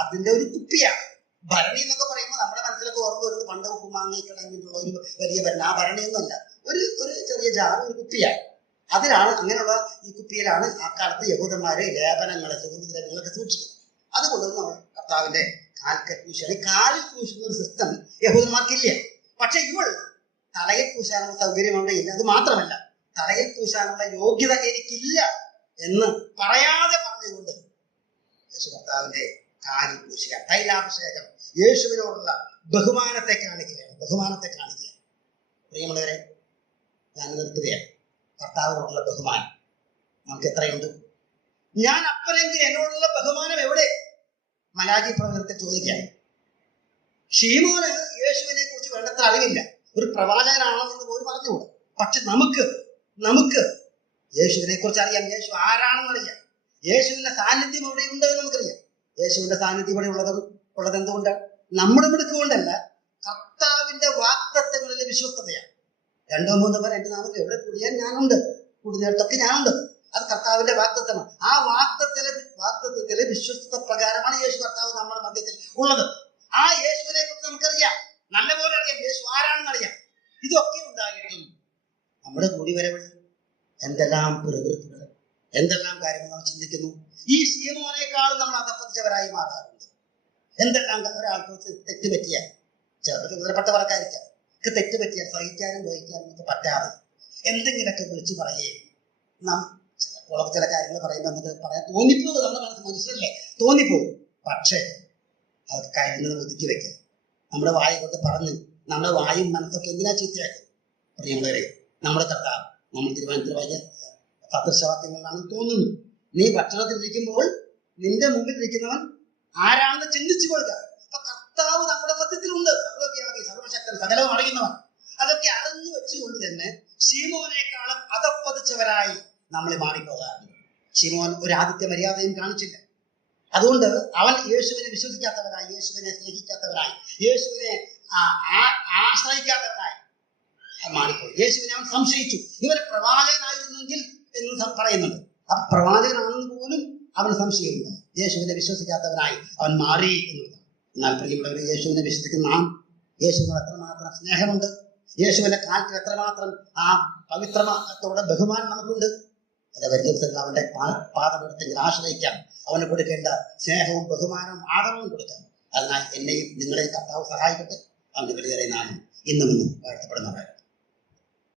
അതിന്റെ ഒരു കുപ്പിയാണ്. ഭരണി എന്നൊക്കെ പറയുമ്പോൾ നമ്മുടെ മനസ്സിലൊക്കെ ഓർമ്മ വരുന്നത് പണ്ട് ഉപ്പുമാങ്ങി കിടങ്ങിയിട്ടുള്ള ഒരു വലിയ ഭരണി. ആ ഭരണിയൊന്നുമല്ല, ഒരു ചെറിയ ജാർ, ഒരു കുപ്പിയാണ്. അതിലാണ്, അങ്ങനെയുള്ള ഈ കുപ്പിയിലാണ് ആ കാലത്ത് യഹൂദന്മാരെ ലേപനങ്ങളെ, സുഗന്ധദ്രവ്യങ്ങളൊക്കെ സൂക്ഷിക്കുന്നത്. അതുകൊണ്ട് നമ്മൾ കർത്താവിന്റെ കാൽക്കൽ പൂശാണ്. കാലിൽ പൂശുന്ന ഒരു സിസ്റ്റം യഹൂദന്മാർക്കില്ല. പക്ഷെ ഇവൾ തലയിൽ പൂശാനുള്ള സൗകര്യം അവിടെ ഇല്ല. അത് മാത്രമല്ല, തലയിൽ പൂശാനുള്ള യോഗ്യത എനിക്കില്ല എന്ന് പറയാതെ പറഞ്ഞുകൊണ്ട് യേശു കർത്താവിന്റെ കാലിൽ പൂശുക, തൈലാഭിഷേകം, യേശുവിനോടുള്ള ബഹുമാനത്തെ കാണിക്കുകയാണ്. പ്രിയമുള്ളവരെ, ഞാൻ നിർത്തുകയാണ്. കർത്താവിനോടുള്ള ബഹുമാനം നമുക്ക് എത്രയുണ്ട്? ഞാൻ അപ്പനെങ്കിൽ എന്നോടുള്ള ബഹുമാനം എവിടെ? മലാഖി പ്രവചനത്തിൽ ചോദിക്കാം. ശീമോന് യേശുവിനെ കുറിച്ച് വേണ്ടത്ര അറിവില്ല, ഒരു പ്രവാചകനാണെന്ന് പോലും പറഞ്ഞുകൂടാ. പക്ഷെ നമുക്ക് യേശുവിനെ കുറിച്ച് അറിയാം. യേശു ആരാണെന്നറിയാം. യേശുവിന്റെ സാന്നിധ്യം ഇവിടെ ഉണ്ടെന്ന് നമുക്കറിയാം. യേശുവിന്റെ സാന്നിധ്യം ഇവിടെ ഉള്ളത് എന്തുകൊണ്ടാണ്? നമ്മുടെ മിടുക്കുകൊണ്ടല്ല, കർത്താവിന്റെ വാഗ്ദത്തങ്ങളിലെ വിശ്വസ്തതയാണ്. 2-3 പേർ എന്റെ നാമത്തിൽ എവിടെ കൂടിയാൽ ഞാനുണ്ട്, കൂടുന്നിടത്തൊക്കെ ഞാനുണ്ട്. അത് കർത്താവിന്റെ വാഗ്ദത്തമാണ്. ആ വാഗ്ദത്തത്തിലെ വിശ്വസ്തത പ്രകാരമാണ് യേശു കർത്താവ് നമ്മുടെ മധ്യത്തിൽ ഉള്ളത്. ആ യേശുവിനെ കുറിച്ച് നമുക്കറിയാം, നല്ലപോലെ അറിയാം. യേശു ആരാണെന്ന് അറിയാം. ഇതൊക്കെ ഉണ്ടായിട്ടും നമ്മുടെ കൂടി വരവ് എന്തെല്ലാം പ്രകൃതികൾ, എന്തെല്ലാം കാര്യങ്ങൾ നാം ചിന്തിക്കുന്നു. ഈ ശീമോനേക്കാളും നമ്മൾ അധപ്പതിച്ചവരായി മാറാറുണ്ട്. എന്തെല്ലാം ഒരാൾക്ക് തെറ്റ് പറ്റിയാൽ, ചിലർക്ക് ഉദരപ്പെട്ടവർക്കായിരിക്കാം, തെറ്റ് പറ്റിയാൽ സഹിക്കാനും വഹിക്കാനും ഒക്കെ പറ്റാതെ എന്തെങ്കിലുമൊക്കെ വിളിച്ചു പറയേ, നാം ചില കാര്യങ്ങൾ പറയുമ്പോൾ നമുക്ക് പറയാൻ തോന്നിപ്പോകും. നമ്മുടെ മനുഷ്യരല്ലേ, തോന്നിപ്പോകും. പക്ഷേ അത് കഴിയുന്നത് ഒതുക്കി വെക്കുക. നമ്മുടെ വായ കൊണ്ട് പറഞ്ഞ് നമ്മുടെ വായും മനസ്സൊക്കെ എന്തിനാ ചീത്തയാക്കും? പ്രിയമുള്ളവരെ, നമ്മുടെ കർത്താവ്, നമ്മൾ തീരുമാനത്തിൽ വായിച്ച സദൃശവാക്യങ്ങളിലാണെന്ന് തോന്നുന്നു. നീ ഭക്ഷണത്തിലിരിക്കുമ്പോൾ നിന്റെ മുമ്പിൽ ഇരിക്കുന്നവൻ ആരാണെന്ന് ചിന്തിച്ചു കൊള്ളുക. അപ്പൊ കർത്താവ് നമ്മുടെ മധ്യത്തിലുണ്ട്. സർവ്വവ്യാപി, സർവശക്തൻ, സകലവും അറിയുന്നവൻ. അതൊക്കെ അറിഞ്ഞു വെച്ചുകൊണ്ട് തന്നെ ശീമോനേക്കാളും അധപ്പതിച്ചവരായി നമ്മളെ മാറിപ്പോകാറുണ്ട്. ശീമോൻ ഒരു ആദിത്യ മര്യാദയും കാണിച്ചില്ല. അതുകൊണ്ട് അവൻ യേശുവിനെ വിശ്വസിക്കാത്തവരായി, യേശുവിനെ സ്നേഹിക്കാത്തവരായി, യേശുവിനെ ആശ്രയിക്കാത്തവരായി മാറിപ്പോയി. യേശുവിനെ അവൻ സംശയിച്ചു. ഇവർ പ്രവാചകനായിരുന്നെങ്കിൽ എന്ന് പറയുന്നുണ്ട്. ആ പ്രവാചകനാണെന്ന് പോലും അവന് സംശയമുണ്ട്. യേശുവിനെ വിശ്വസിക്കാത്തവനായി അവൻ മാറി എന്നുള്ളതാണ്. എന്നാൽ പ്രിയമുള്ളവർ, യേശുവിനെ വിശ്വസിക്കുന്ന നാം, യേശുവിനോട് എത്രമാത്രം സ്നേഹമുണ്ട്, യേശുവിന്റെ കാലത്തിൽ എത്രമാത്രം ആ പവിത്രത്തോടെ ബഹുമാനം നമുക്കുണ്ട്. അത് വരും ദിവസങ്ങൾ അവന്റെ പാദമെടുത്തെങ്കിൽ ആശ്രയിക്കാം. അവന് കൊടുക്കേണ്ട സ്നേഹവും ബഹുമാനവും ആദരവും കൊടുക്കാം. അതിനായി എന്നെയും നിങ്ങളെയും കർത്താവ് സഹായിക്കട്ടെ. അവന്റെ വലിയ നാമം ഇന്നും വാഴ്ത്തപ്പെടുന്നവരാണ്.